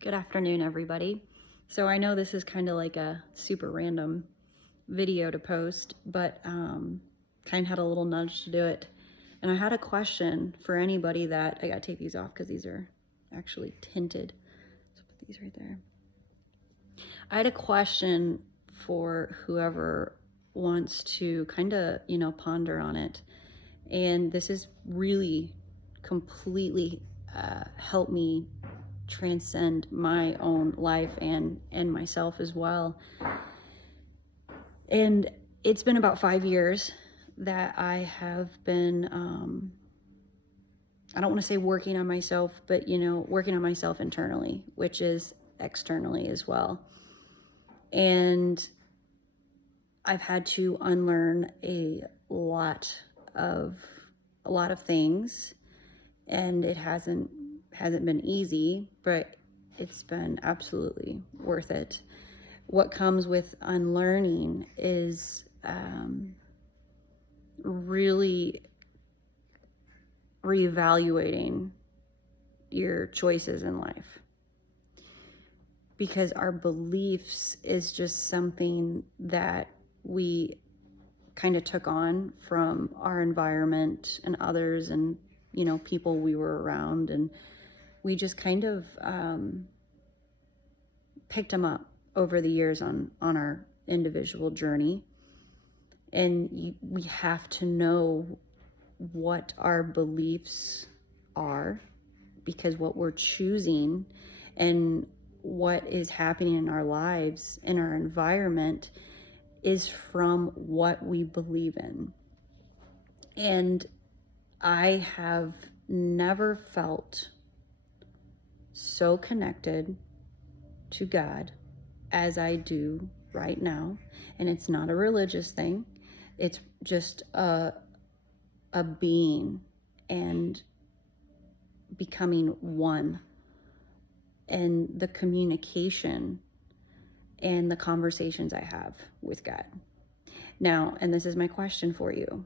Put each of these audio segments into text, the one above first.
Good afternoon, everybody. So I know this is kind of like a super random video to post, but kind of had a little nudge to do it. And I had a question for anybody that, I gotta take these off because these are actually tinted. So put these right there. I had a question for whoever wants to kind of, ponder on it. And this is really completely helped me transcend my own life and myself as well. And it's been about 5 years that I have been I don't want to say working on myself, but working on myself internally, which is externally as well. And I've had to unlearn lot of a lot of things, and it hasn't been easy, but it's been absolutely worth it. What comes with unlearning is really reevaluating your choices in life, because our beliefs is just something that we kind of took on from our environment and others, and people we were around, and we just kind of picked them up over the years on our individual journey. And we have to know what our beliefs are, because what we're choosing and what is happening in our lives, in our environment, is from what we believe in. And I have never felt so connected to God as I do right now. And it's not a religious thing. It's just a being and becoming one, and the communication and the conversations I have with God. Now, and this is my question for you.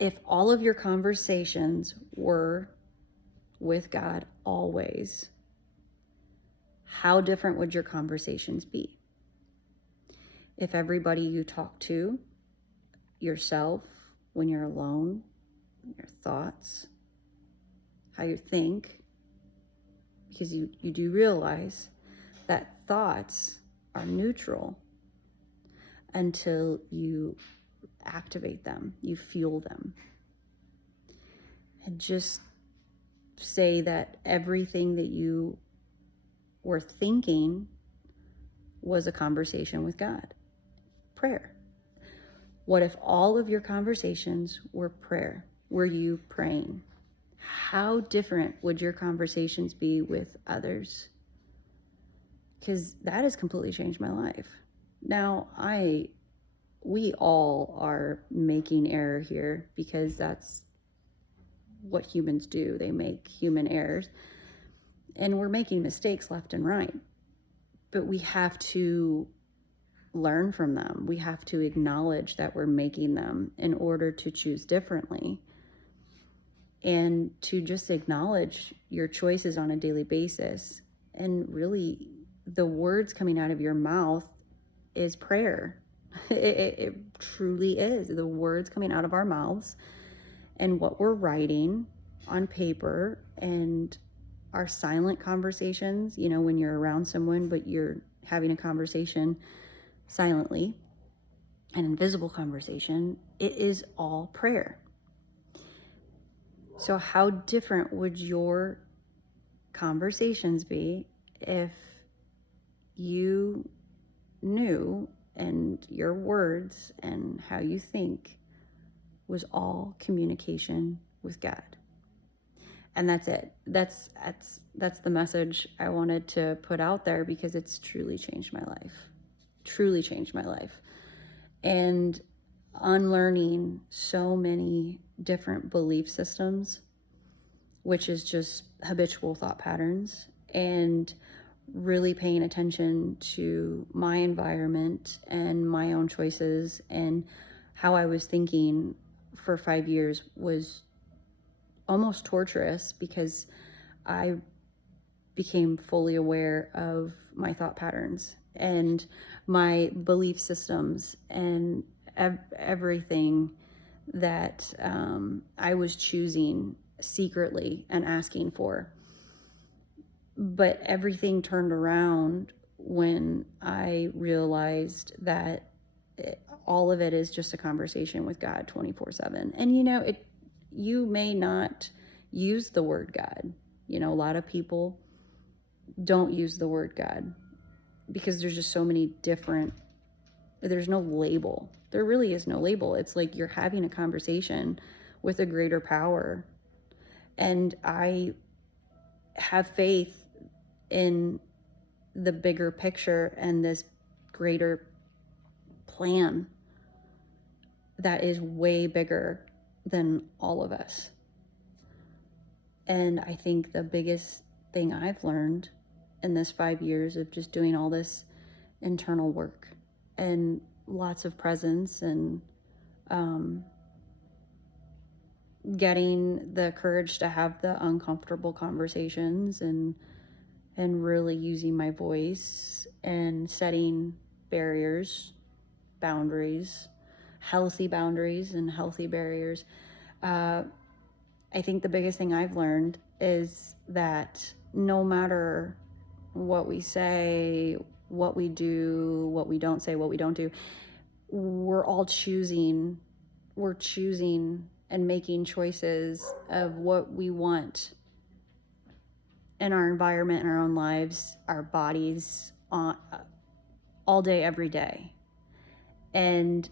If all of your conversations were with God always, how different would your conversations be? If everybody you talk to, yourself, when you're alone, your thoughts, how you think, because you do realize that thoughts are neutral until you activate them, you fuel them. And just say that everything that you were thinking was a conversation with God. Prayer. What if all of your conversations were prayer? Were you praying? How different would your conversations be with others? Because that has completely changed my life. Now, we all are making error here, because that's what humans do. They make human errors, and we're making mistakes left and right. But we have to learn from them. We have to acknowledge that we're making them in order to choose differently, and to just acknowledge your choices on a daily basis. And really, the words coming out of your mouth is prayer. It truly is. The words coming out of our mouths and what we're writing on paper, and our silent conversations, when you're around someone but you're having a conversation silently, an invisible conversation, it is all prayer. So how different would your conversations be if you knew, and your words and how you think was all communication with God? And that's it. That's the message I wanted to put out there, because it's truly changed my life. Truly changed my life. And unlearning so many different belief systems, which is just habitual thought patterns, and really paying attention to my environment and my own choices, and how I was thinking for 5 years was almost torturous, because I became fully aware of my thought patterns and my belief systems and everything that I was choosing secretly and asking for. But everything turned around when I realized that all of it is just a conversation with God 24/7. And you may not use the word God. A lot of people don't use the word God because there's just so many different, there's no label. There really is no label. It's like you're having a conversation with a greater power. And I have faith in the bigger picture and this greater plan that is way bigger than all of us. And I think the biggest thing I've learned in this 5 years of just doing all this internal work and lots of presence and getting the courage to have the uncomfortable conversations and really using my voice and setting barriers, boundaries, healthy boundaries and healthy barriers. I think the biggest thing I've learned is that no matter what we say, what we do, what we don't say, what we don't do, we're all choosing and making choices of what we want in our environment, in our own lives, our bodies, all day, every day. And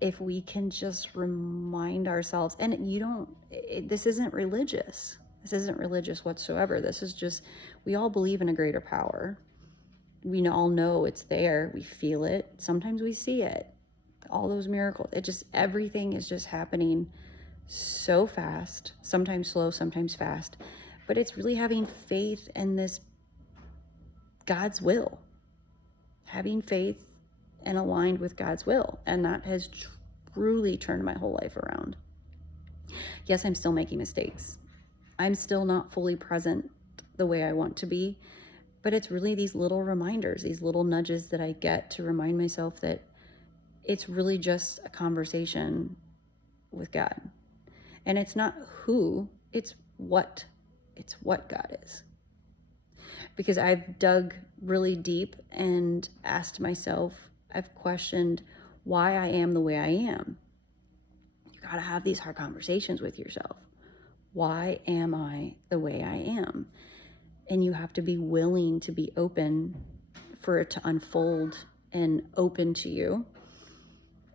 if we can just remind ourselves, and this isn't religious. This isn't religious whatsoever. This is just, we all believe in a greater power. We all know it's there. We feel it. Sometimes we see it. All those miracles. Everything is just happening so fast, sometimes slow, sometimes fast. But it's really having faith in this God's will. Having faith and aligned with God's will. And that has truly turned my whole life around. Yes, I'm still making mistakes. I'm still not fully present the way I want to be. But it's really these little reminders, these little nudges that I get to remind myself that it's really just a conversation with God. And it's not who, it's what. It's what God is. Because I've dug really deep and asked myself, I've questioned why I am the way I am. You got to have these hard conversations with yourself. Why am I the way I am? And you have to be willing to be open for it to unfold and open to you.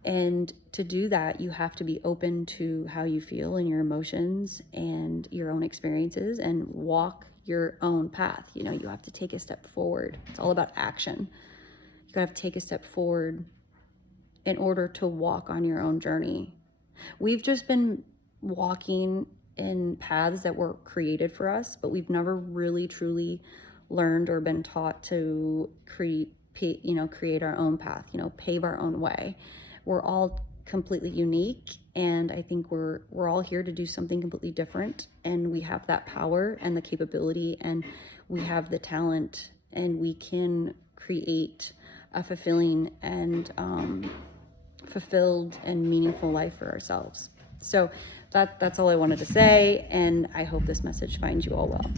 And to do that, you have to be open to how you feel and your emotions and your own experiences and walk your own path. You have to take a step forward. It's all about action. You gotta take a step forward in order to walk on your own journey. We've just been walking in paths that were created for us, but we've never really truly learned or been taught to create our own path, pave our own way. We're all completely unique, and I think we're all here to do something completely different, and we have that power and the capability, and we have the talent, and we can create a fulfilling and fulfilled and meaningful life for ourselves. So that's all I wanted to say, and I hope this message finds you all well.